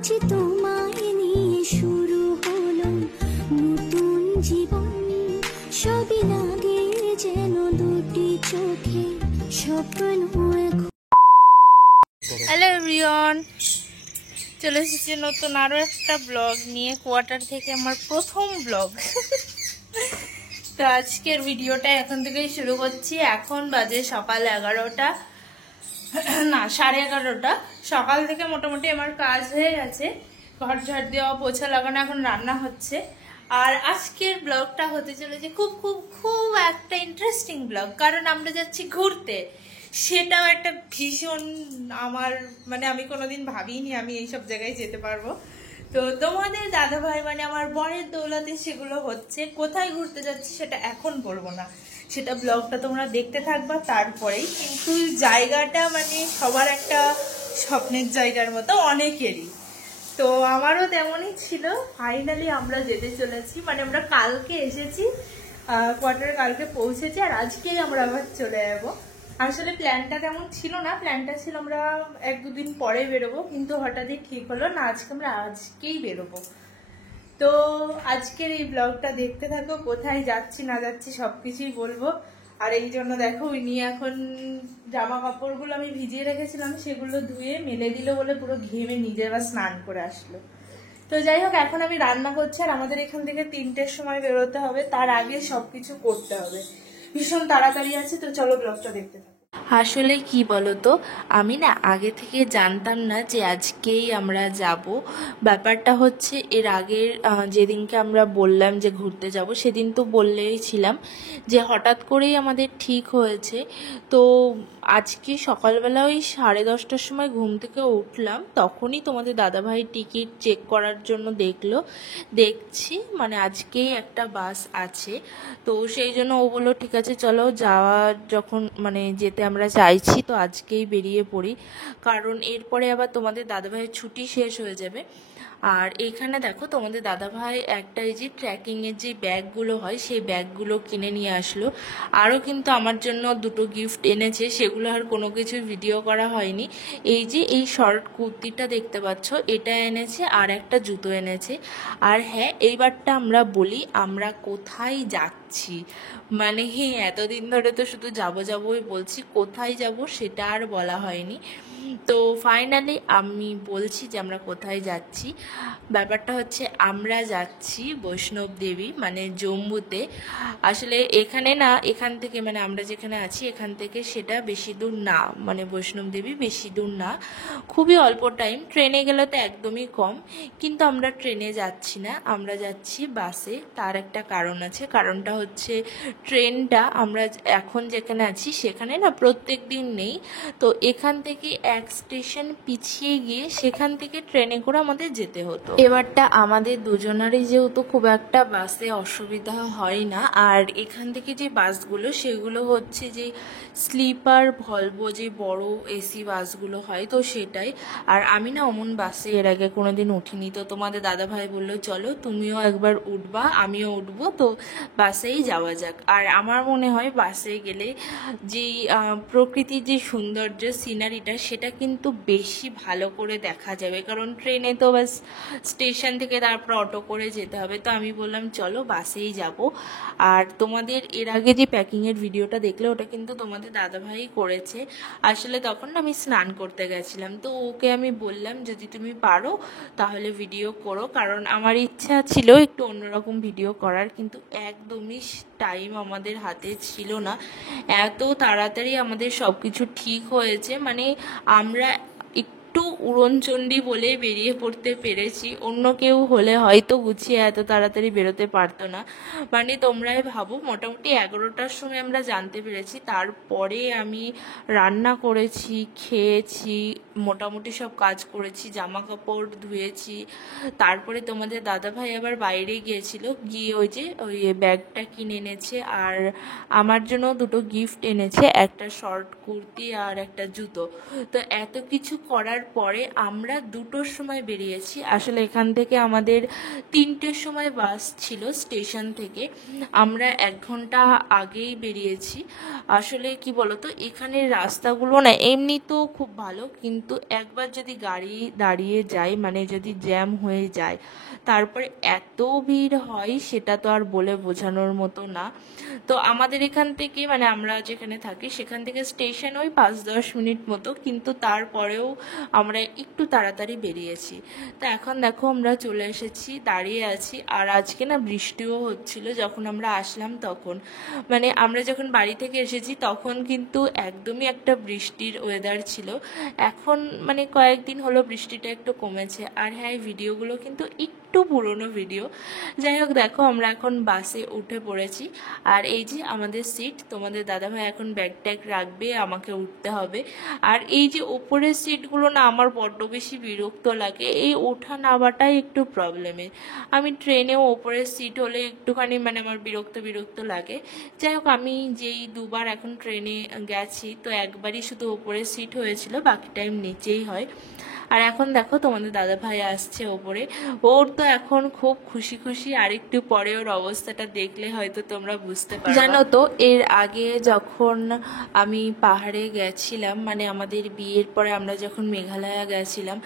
তোমায় নিয়ে শুরু হলো নতুন জীবন, সবই লাগে যেন দুটি চোখে স্বপ্ন। হ্যালো এভরিওয়ান, চলে এসেছি নতুন আরও একটা ব্লগ নিয়ে। কোয়ার্টার থেকে আমার প্রথম ব্লগ। তো আজকের ভিডিওটা এখন থেকেই শুরু করছি। এখন বাজে সকাল 11টা, না 11:30। সকাল থেকে মোটামুটি আমার কাজ হয়ে গেছে, ঘর ঝাড় দেওয়া, পোছা লাগানো, এখন রান্না হচ্ছে। আর আজকের ব্লগটা হতে চলেছে খুব খুব খুব একটা ইন্টারেস্টিং ব্লগ, কারণ আমরা যাচ্ছি ঘুরতে। সেটাও একটা ভীষণ আমার আমি কোনোদিন ভাবিনি আমি এইসব জায়গায় যেতে পারবো। তো তোমাদের দাদাভাই আমার বরের দৌলতে সেগুলো হচ্ছে। কোথায় ঘুরতে যাচ্ছি সেটা এখন বলবো না, সেটা ব্লগটা তোমরা দেখতে থাকবা তারপরেই। কিন্তু জায়গাটা সবার একটা স্বপ্নের জায়গার মতো, অনেকেরই। তো আমারও তেমনই ছিল। ফাইনালি আমরা যেতে চলেছি, আমরা কালকে এসেছি কোয়ার্টারে, কালকে পৌঁছেছি, আর আজকেই আমরা আবার চলে যাবো। আসলে প্ল্যানটা তেমন ছিল না, প্ল্যানটা ছিল আমরা 1-2 দিন পরে বেরোবো, কিন্তু হঠাৎই ঠিক হলো না আজকে আমরা আজকেই বেরোবো। তো আজকের এই ব্লগটা দেখতে থাকো, কোথায় যাচ্ছি না যাচ্ছি সবকিছুই বলবো। আর এই জন্য দেখো উনি এখন জামা কাপড়গুলো আমি ভিজিয়ে রেখেছিলাম, সেগুলো ধুয়ে মেলে দিল বলে পুরো ঘেমে নিজে আবার স্নান করে আসলো। তো যাই হোক, এখন আমি রান্না করছি, আর আমাদের এখান থেকে 3টের সময় বেরোতে হবে, তার আগে সবকিছু করতে হবে। ভীষণ তাড়াতাড়ি আছে, তো চলো ব্লগটা দেখতে থাকো। আসলে কি বলতো, আমি না আগে থেকে জানতাম না যে আজকেই আমরা যাব। ব্যাপারটা হচ্ছে এর আগের যেদিনকে আমরা বললাম যে ঘুরতে যাব, সেদিন তো বললেই ছিলাম যে হঠাৎ করেই আমাদের ঠিক হয়েছে। তো আজকে সকালবেলা ওই 10:30টার সময় ঘুম থেকে উঠলাম, তখনই তোমাদের দাদাভাই টিকিট চেক করার জন্য দেখছি আজকেই একটা বাস আছে। তো সেই জন্য ও বললো ঠিক আছে চলো, যাওয়ার যখন যেতে আমরা চাইছি তো আজকেই বেরিয়ে পড়ি, কারণ এরপরে আবার তোমাদের দাদাভাইয়ের ছুটি শেষ হয়ে যাবে। আর এখানে দেখো তোমাদের দাদাভাই একটা এই যে ট্রেকিংয়ের যে ব্যাগগুলো হয় সেই ব্যাগগুলো কিনে নিয়ে আসলো। আরও কিন্তু আমার জন্য 2টো গিফট এনেছে, সেগুলো আর কোনো কিছু ভিডিও করা হয়নি। এই যে এই শর্ট কুর্তিটা দেখতে পাচ্ছ, এটা এনেছে, আর একটা জুতো এনেছে। আর হ্যাঁ, এইবারটা আমরা বলি আমরা কোথায় যাচ্ছি। এতদিন ধরে তো শুধু যাবোই বলছি, কোথায় যাব সেটা আর বলা হয়নি। তো ফাইনালি আমি বলছি যে আমরা কোথায় যাচ্ছি। ব্যাপারটা হচ্ছে আমরা যাচ্ছি বৈষ্ণব দেবী, জম্মুতে। আসলে এখানে না, এখান থেকে আমরা যেখানে আছি এখান থেকে সেটা বেশি দূর না, বৈষ্ণব দেবী বেশি দূর না, খুবই অল্প টাইম। ট্রেনে গেলে তো একদমই কম, কিন্তু আমরা ট্রেনে যাচ্ছি না, আমরা যাচ্ছি বাসে। তার একটা কারণ আছে, কারণটা হচ্ছে ট্রেনটা আমরা এখন যেখানে আছি সেখানে না প্রত্যেক দিন নেই। তো এখান থেকে এক স্টেশন পিছিয়ে গিয়ে সেখান থেকে ট্রেনে করে আমাদের যেতে হতো। এবারটা আমাদের দুজনারই যেহেতু খুব একটা বাসে অসুবিধা হয় না। আর এখান থেকে যে বাসগুলো সেগুলো হচ্ছে যে স্লিপার ভলভো, যে বড় এসি বাসগুলো হয়, তো সেটাই। আর আমি না অমন বাসে এর আগে কোনোদিন উঠিনি, তো তোমাদের দাদাভাই বললো চলো তুমিও একবার উঠবা, আমিও উঠবো, তো বাসেই যাওয়া যাক। আর আমার মনে হয় বাসে গেলে যেই প্রকৃতির যে সৌন্দর্য সিনারিটা সেটা কিন্তু বেশি ভালো করে দেখা যাবে, কারণ ট্রেনে তো বাস স্টেশন থেকে তারপর অটো করে যেতে হবে। তো আমি বললাম চলো বাসেই যাব। আর তোমাদের এর আগে যে প্যাকিংয়ের ভিডিওটা দেখলে ওটা কিন্তু তোমাদের দাদাভাই করেছে। আসলে তখন আমি স্নান করতে গেছিলাম, তো ওকে আমি বললাম যদি তুমি পারো তাহলে ভিডিও করো, কারণ আমার ইচ্ছা ছিল একটু অন্যরকম ভিডিও করার, কিন্তু একদমই টাইম আমাদের হাতে ছিল না। এত তাড়াতাড়ি আমাদের সব কিছু ঠিক হয়েছে, আমরা একটু উড়নচণ্ডী বলে বেরিয়ে পড়তে পেরেছি। অন্য কেউ হলে হয়তো গুছিয়ে এত তাড়াতাড়ি বেরোতে পারতো না। তোমরাই ভাবো, মোটামুটি 11টার সময় আমরা জানতে পেরেছি, তারপরে আমি রান্না করেছি, খেয়েছি, মোটামুটি সব কাজ করেছি, জামা কাপড় ধুয়েছি। তারপরে তোমাদের দাদাভাই আবার বাইরে গিয়েছিল, গিয়ে ওই ব্যাগটা কিনে এনেছে, আর আমার জন্য 2টো গিফট এনেছে, একটা শর্ট কুর্তি আর একটা জুতো। তো এত কিছু করার পরে তারপরে আমরা 2টোর সময় বেরিয়েছি। আসলে এখান থেকে আমাদের 3টের সময় বাস ছিল স্টেশন থেকে, আমরা 1 ঘন্টা আগেই বেরিয়েছি। আসলে কি বলতো, এখানের রাস্তাগুলো না এমনি তো খুব ভালো, কিন্তু একবার যদি গাড়ি দাঁড়িয়ে যায়, মানে যদি জ্যাম হয়ে যায়, তারপরে এত ভিড় হয় সেটা তো আর বলে বোঝানোর মতো না। তো আমাদের এখান থেকে, মানে আমরা যেখানে থাকি সেখান থেকে স্টেশন ওই 5-10 মিনিট মতো, কিন্তু তারপরেও আমরা একটু তাড়াতাড়ি বেরিয়েছি। তো এখন দেখো আমরা চলে এসেছি, দাঁড়িয়ে আছি। আর আজকে না বৃষ্টিও হচ্ছিল যখন আমরা আসলাম তখন, মানে আমরা যখন বাড়ি থেকে এসেছি তখন কিন্তু একদমই একটা বৃষ্টির ওয়েদার ছিল। এখন মানে কয়েকদিন হলো বৃষ্টিটা একটু কমেছে। আর হ্যাঁ, এই ভিডিওগুলো কিন্তু একটু পুরনো ভিডিও। যাই হোক, দেখো আমরা এখন বাসে উঠে পড়েছি। আর এই যে আমাদের সিট, তোমাদের দাদাভাই এখন ব্যাগ ট্যাগ রাখবে, আমাকে উঠতে হবে। আর এই যে ওপরের সিটগুলো না আমার বড্ড বেশি বিরক্ত লাগে, এই ওঠা নামাটাই একটু প্রবলেমের। আমি ট্রেনেও ওপরের সিট হলে একটুখানি মানে আমার বিরক্ত বিরক্ত লাগে। যাই হোক, আমি যেই 2বার এখন ট্রেনে গেছি, তো একবারই শুধু ওপরের সিট হয়েছিল, বাকি টাইম নিচেই হয়। আর এখন দেখো তোমাদের দাদা ভাই আসছে ওপরে, ওর তো এখন খুব খুশি খুশি। আর একটু পরে ওর অবস্থাটা দেখলে হয়তো তোমরা বুঝতে পারবে। জানো তো, এর আগে যখন আমি পাহাড়ে গেছিলাম, মানে আমাদের বিয়ের পরে আমরা যখন মেঘালয়া গেছিলাম,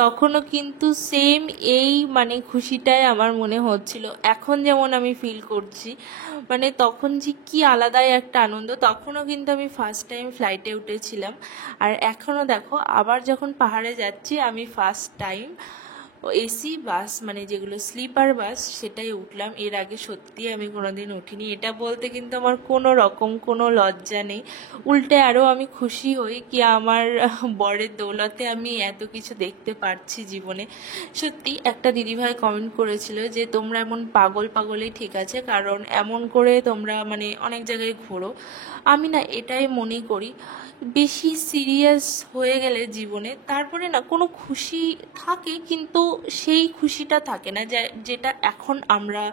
তখনও কিন্তু সেম এই মানে খুশিটাই আমার মনে হচ্ছিল, এখন যেমন আমি ফিল করছি। মানে তখন যে কি আলাদাই একটা আনন্দ। তখনও কিন্তু আমি ফার্স্ট টাইম ফ্লাইটে উঠেছিলাম, আর এখনও দেখো আবার যখন পাহাড়ে যাচ্ছি আমি ফার্স্ট টাইম এসি বাস, মানে যেগুলো স্লিপার বাস, সেটাই উঠলাম। এর আগে সত্যি আমি কোনোদিন উঠিনি। এটা বলতে কিন্তু আমার কোনো রকম কোনো লজ্জা নেই, উল্টে আরও আমি খুশি হই কি আমার বরের দৌলতে আমি এত কিছু দেখতে পারছি জীবনে। সত্যি একটা দিদিভাই কমেন্ট করেছিল যে তোমরা এমন পাগল পাগলই ঠিক আছে, কারণ এমন করে তোমরা মানে অনেক জায়গায় ঘোরো। আমি না এটাই মনে করি, বেশি সিরিয়াস হয়ে গেলে জীবনে তারপরে না কোনো খুশি থাকে, কিন্তু সেই খুশিটা থাকে না যেটা এখন আমরা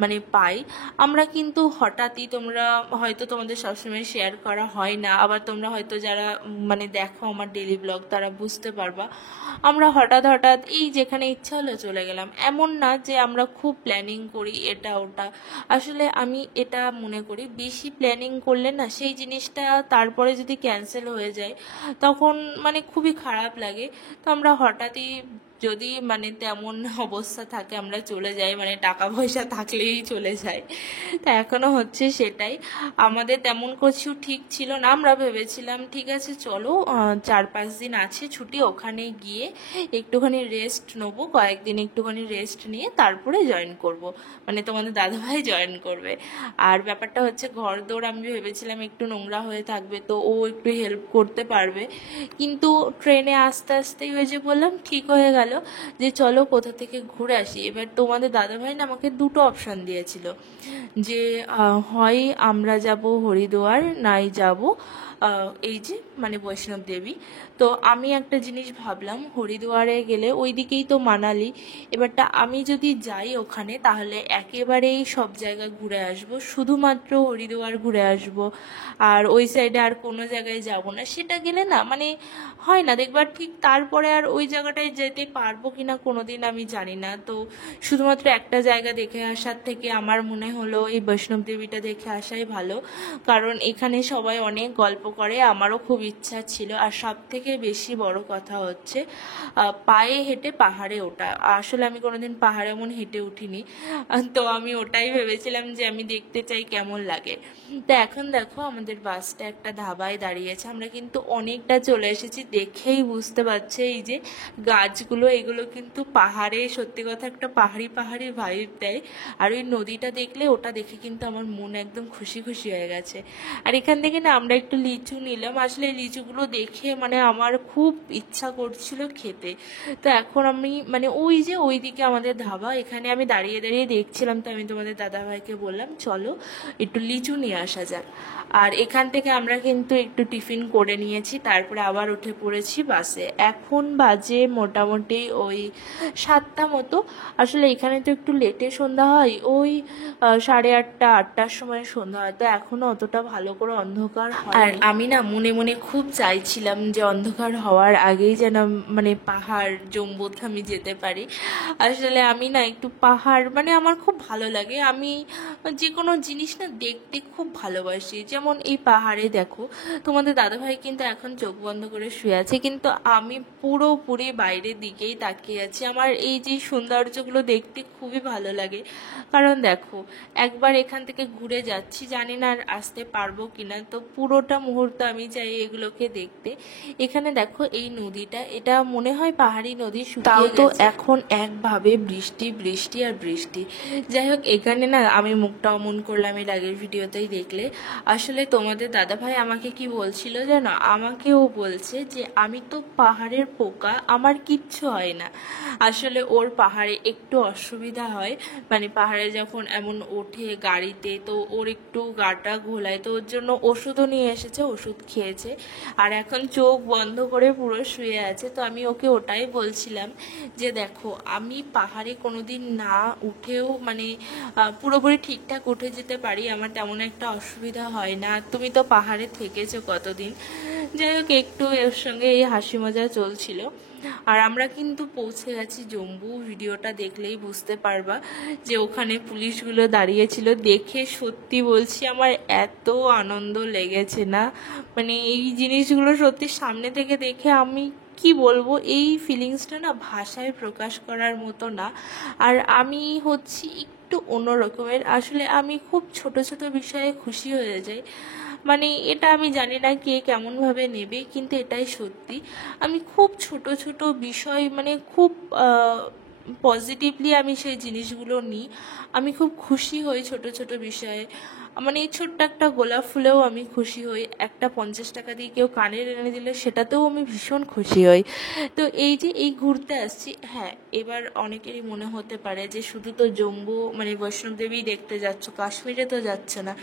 মানে পাই। আমরা কিন্তু হঠাৎই, তোমরা হয়তো তোমাদের সবসময় শেয়ার করা হয় না, আবার তোমরা হয়তো যারা মানে দেখো আমার ডেলি ব্লগ তারা বুঝতে পারবা, আমরা হঠাৎ হঠাৎ এই যেখানে ইচ্ছা হলো চলে গেলাম। এমন না যে আমরা খুব প্ল্যানিং করি এটা ওটা। আসলে আমি এটা মনে করি, বেশি প্ল্যানিং করলে না সেই জিনিসটা তারপরে যদি ক্যান্সেল হয়ে যায় তখন মানে খুবই খারাপ লাগে। তো আমরা হঠাৎই যদি মানে তেমন অবস্থা থাকে আমরা চলে যাই, মানে টাকা পয়সা থাকলেই চলে যাই। তা এখনো হচ্ছে সেটাই। আমাদের তেমন কিছু ঠিক ছিল না, আমরা ভেবেছিলাম ঠিক আছে চলো 4-5 দিন আছে ছুটি, ওখানে গিয়ে একটুখানি রেস্ট নেবো, কয়েকদিন একটুখানি রেস্ট নিয়ে তারপরে জয়েন করব, মানে তোমাদের দাদাভাই জয়েন করবে। আর ব্যাপারটা হচ্ছে ঘর দৌড় আমি ভেবেছিলাম একটু নোংরা হয়ে থাকবে, তো ও একটু হেল্প করতে পারবে। কিন্তু ট্রেনে আস্তে আস্তেই ওই যে বললাম ঠিক হয়ে গেল যে চলো কোথা থেকে ঘুরে আসি। এবার তোমাদের দাদাভাই না আমাকে 2টো অপশান দিয়েছিল, যে হয় আমরা যাব হরিদ্বার, নাই যাব এই যে মানে বৈষ্ণব দেবী। তো আমি একটা জিনিস ভাবলাম, হরিদ্বারে গেলে ওই দিকেই তো মানালি, এবারটা আমি যদি যাই ওখানে তাহলে একেবারেই সব জায়গা ঘুরে আসব, শুধুমাত্র হরিদ্বার ঘুরে আসব, আর ওই সাইডে আর কোনো জায়গায় যাব না। সেটা গেলে না মানে হয় না দেখবার ঠিক, তারপরে আর ওই জায়গাটায় যেতে পারবো কিনা কোনোদিন আমি জানি না। তো শুধুমাত্র একটা জায়গা দেখে আসার থেকে আমার মনে হলো এই বৈষ্ণব দেবীটা দেখে আসাই ভালো, কারণ এখানে সবাই অনেক গল্প করে, আমারও খুব ইচ্ছা ছিল। আর সব থেকে বেশি বড় কথা হচ্ছে পায়ে হেঁটে পাহাড়ে ওঠা। আসলে আমি কোনোদিন পাহাড়ে এমন হেঁটে উঠিনি, তো আমি ওটাই ভেবেছিলাম যে আমি দেখতে চাই কেমন লাগে। তো এখন দেখো আমাদের বাসটা একটা ধাবায় দাঁড়িয়েছে, আমরা কিন্তু অনেকটা চলে এসেছি, দেখেই বুঝতে পারছে এই যে গাছগুলো, এগুলো কিন্তু পাহাড়ে, সত্যি কথা একটা পাহাড়ি পাহাড়ি ভাইব দেয়। আর ওই নদীটা দেখলে, ওটা দেখে কিন্তু আমার মন একদম খুশি খুশি হয়ে গেছে। আর এখান থেকে না আমরা একটু লিচু নিলাম, আসলে এই লিচুগুলো দেখে মানে আমার খুব ইচ্ছা করছিল খেতে। তো এখন আমি মানে ওই যে ওইদিকে আমাদের ধাবা, এখানে আমি দাঁড়িয়ে দাঁড়িয়ে দেখছিলাম, তো আমি তোমাদের দাদাভাইকে বললাম চলো একটু লিচু নিয়ে আসা যাক। আর এখান থেকে আমরা কিন্তু একটু টিফিন করে নিয়েছি, তারপরে আবার উঠে পড়েছি বাসে। এখন বাজে মোটামুটি ওই 7টা মতো। আসলে এখানে তো একটু লেটে সন্ধ্যা হয়, ওই 8:30-8টার সময় সন্ধ্যা হয়, তো এখনো অতটা ভালো করে অন্ধকার হয়। আর আমি না মনে মনে খুব চাইছিলাম যে অন্ধকার হওয়ার আগেই যেন মানে পাহাড় জম্বুতে আমি যেতে পারি। আসলে আমি না একটু পাহাড় মানে আমার খুব ভালো লাগে, আমি যে কোনো জিনিস না দেখতে খুব ভালোবাসি। যেমন এই পাহাড়ে দেখো, তোমাদের দাদাভাই কিন্তু এখন চোখ বন্ধ করে শুয়ে আছে, কিন্তু আমি পুরোপুরি বাইরের দিকেই তাকিয়ে আছি। আমার এই যে সৌন্দর্যগুলো দেখতে খুবই ভালো লাগে, কারণ দেখো একবার এখান থেকে ঘুরে যাচ্ছি, জানি না আর আসতে পারবো কিনা, তো পুরোটা মুহূর্ত আমি চাই এগুলোকে দেখতে। এখানে দেখো এই নদীটা, এটা মনে হয় পাহাড়ি নদী, তাও তো এখন একভাবে বৃষ্টি বৃষ্টি আর বৃষ্টি। যাই হোক, এখানে না আমি মুখটা অমন করলাম এর আগের ভিডিওতেই দেখলে। আসলে তোমাদের দাদাভাই আমাকে কি বলছিল জানো, আমাকেও বলছে যে আমি তো পাহাড়ের পোকা, আমার কিচ্ছু হয় না। আসলে ওর পাহাড়ে একটু অসুবিধা হয়, মানে পাহাড়ে যখন এমন ওঠে গাড়িতে, তো ওর একটু গাটা ঘোলায়, তো ওর জন্য ওষুধও নিয়ে এসেছে, ওষুধ খেয়েছে আর এখন চোখ বন্ধ করে পুরো শুয়ে আছে। তো আমি ওকে ওটাই বলছিলাম যে দেখো, আমি পাহাড়ে কোনোদিন না উঠেও মানে পুরোপুরি ঠিকঠাক উঠে যেতে পারি, আমার তেমন একটা অসুবিধা হয় না। তুমি তো পাহাড়ে থেকেছো কতদিন। যাই হোক, একটু এর সঙ্গে এই হাসি মজা চলছিল। আর আমরা কিন্তু পৌঁছে গেছি জম্বু, ভিডিওটা দেখলেই বুঝতে পারবা যে ওখানে পুলিশগুলো দাঁড়িয়েছিল। দেখে সত্যি বলছি আমার এত আনন্দ লেগেছে না, মানে এই জিনিসগুলো সত্যি সামনে থেকে দেখে আমি কি বলবো, এই ফিলিংসটা না ভাষায় প্রকাশ করার মতো না। আর আমি হচ্ছি একটু অন্যরকমের, আসলে আমি খুব ছোট ছোট বিষয়ে খুশি হয়ে যাই। মানে এটা আমি জানি না কে কেমনভাবে নেবে, কিন্তু এটাই সত্যি। আমি খুব ছোট ছোট বিষয় মানে খুব পজিটিভলি আমি সেই জিনিসগুলো নিই, আমি খুব খুশি হই ছোট ছোট বিষয়ে। মানে এই ছোট্ট একটা গোলাপ ফুলেও আমি খুশি হই, একটা 50 টাকা দিয়ে কেউ কানের এনে দিলে সেটাতেও আমি ভীষণ খুশি হই। তো এই যে এই ঘুরতে আসছি, হ্যাঁ এবার অনেকেরই মনে হতে পারে যে শুধু তো জম্বু মানে বৈষ্ণবদেবী দেখতে যাচ্ছ, কাশ্মীরে তো যাচ্ছ না,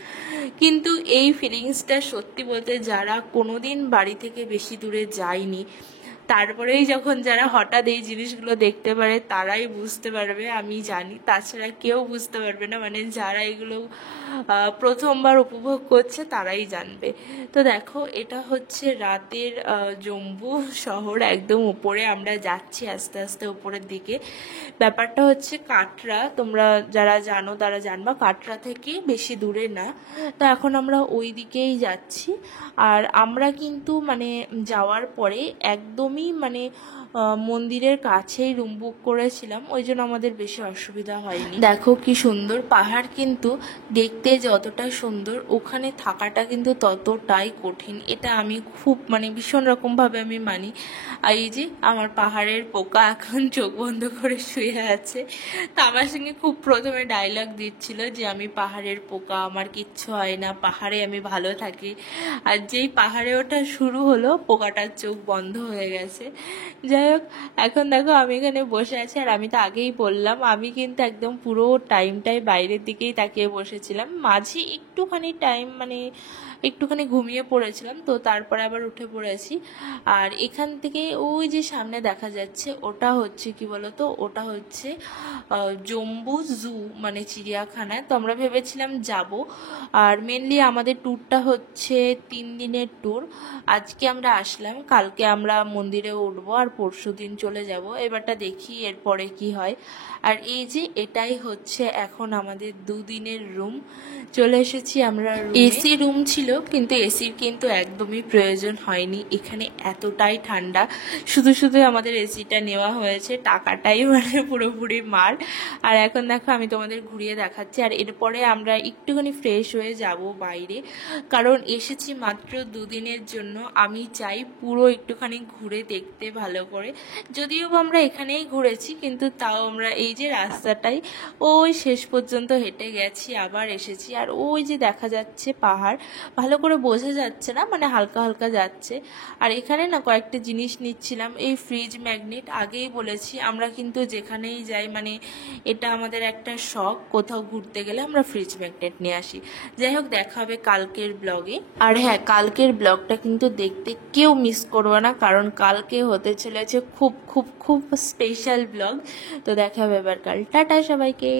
কিন্তু এই ফিলিংসটা সত্যি বলতে যারা কোনোদিন বাড়ি থেকে বেশি দূরে যায়নি, তারপরেই যখন যারা হঠাৎ এই জিনিসগুলো দেখতে পারে তারাই বুঝতে পারবে, আমি জানি, তাছাড়া কেউ বুঝতে পারবে না। মানে যারা এগুলো প্রথমবার উপভোগ করছে তারাই জানবে। তো দেখো, এটা হচ্ছে রাতের জম্বু শহর, একদম উপরে আমরা যাচ্ছি আস্তে আস্তে উপরের দিকে। ব্যাপারটা হচ্ছে কাটরা, তোমরা যারা জানো তারা জানবা, কাটরা থেকে বেশি দূরে না। তো এখন আমরা ওই দিকেই যাচ্ছি। আর আমরা কিন্তু মানে যাওয়ার পরে একদমই মানে মন্দিরের কাছেই রুম বুক করেছিলাম, ওই জন্য আমাদের বেশি অসুবিধা হয়নি। দেখো কি সুন্দর পাহাড়, কিন্তু দেখতে যতটা সুন্দর ওখানে থাকাটা কিন্তু ততটাই কঠিন, এটা আমি খুব মানে ভীষণ রকমভাবে আমি মানি। আর এই যে আমার পাহাড়ের পোকা এখন চোখ বন্ধ করে শুয়ে আছে, তো আমার সঙ্গে খুব প্রথমে ডায়লগ দিচ্ছিল যে আমি পাহাড়ের পোকা, আমার কিচ্ছু হয় না, পাহাড়ে আমি ভালো থাকি। আর যেই পাহাড়ে ওঠা শুরু হলো, পোকাটার চোখ বন্ধ হয়ে গেছে। যাই হোক, এখন দেখো আমি এখানে বসে আছি, আর আমি তো আগেই বললাম আমি কিন্তু একদম পুরো টাইমটাই বাইরের দিকেই তাকিয়ে বসেছিলাম, মাঝে একটুখানি টাইম মানে একটুখানি ঘুমিয়ে পড়েছিলাম, তো তারপরে আবার উঠে পড়েছি। আর এখান থেকে ওই যে সামনে দেখা যাচ্ছে ওটা হচ্ছে কি বলতো, ওটা হচ্ছে জম্বু জু মানে চিড়িয়াখানায়। তো আমরা ভেবেছিলাম যাব, আর মেনলি আমাদের ট্যুরটা হচ্ছে 3 দিনের ট্যুর। আজকে আমরা আসলাম, কালকে আমরা মন্দিরে উঠবো আর পরশু দিন চলে যাব। এবারটা দেখি এরপরে কি হয়। আর এই যে এটাই হচ্ছে এখন আমাদের 2 দিনের রুম, চলে এসেছি আমরা। এসি রুম ছিল, কিন্তু এসির কিন্তু একদমই প্রয়োজন হয়নি, এখানে এতটাই ঠান্ডা, শুধু শুধু আমাদের এসিটা নেওয়া হয়েছে, টাকাটাই মানে পুরোপুরি মার। আর এখন দেখো আমি তোমাদের ঘুরিয়ে দেখাচ্ছি। আর এরপরে আমরা একটুখানি ফ্রেশ হয়ে যাব বাইরে, কারণ এসেছি মাত্র 2 দিনের জন্য, আমি চাই পুরো একটুখানি ঘুরে দেখতে ভালো করে। যদিও আমরা এখানেই ঘুরেছি, কিন্তু তাও আমরা এই যে রাস্তাটাই ওই শেষ পর্যন্ত হেঁটে গেছি, আবার এসেছি। আর ওই যে দেখা যাচ্ছে পাহাড়, ভালো করে বোঝা যাচ্ছে না, মানে হালকা হালকা যাচ্ছে। আর এখানে না কয়েকটা জিনিস নিচ্ছিলাম, এই ফ্রিজ ম্যাগনেট, আগেই বলেছি আমরা কিন্তু যেখানেই যাই মানে এটা আমাদের একটা শখ, কোথাও ঘুরতে গেলে আমরা ফ্রিজ ম্যাগনেট নিয়ে আসি। যাই হোক, দেখা হবে কালকের ব্লগে। আর হ্যাঁ, কালকের ব্লগটা কিন্তু দেখতে কেউ মিস করবে না, কারণ কালকে হতে চলেছে খুব খুব খুব স্পেশাল ব্লগ। তো দেখা হবে এবার কাল, টাটা সবাইকে।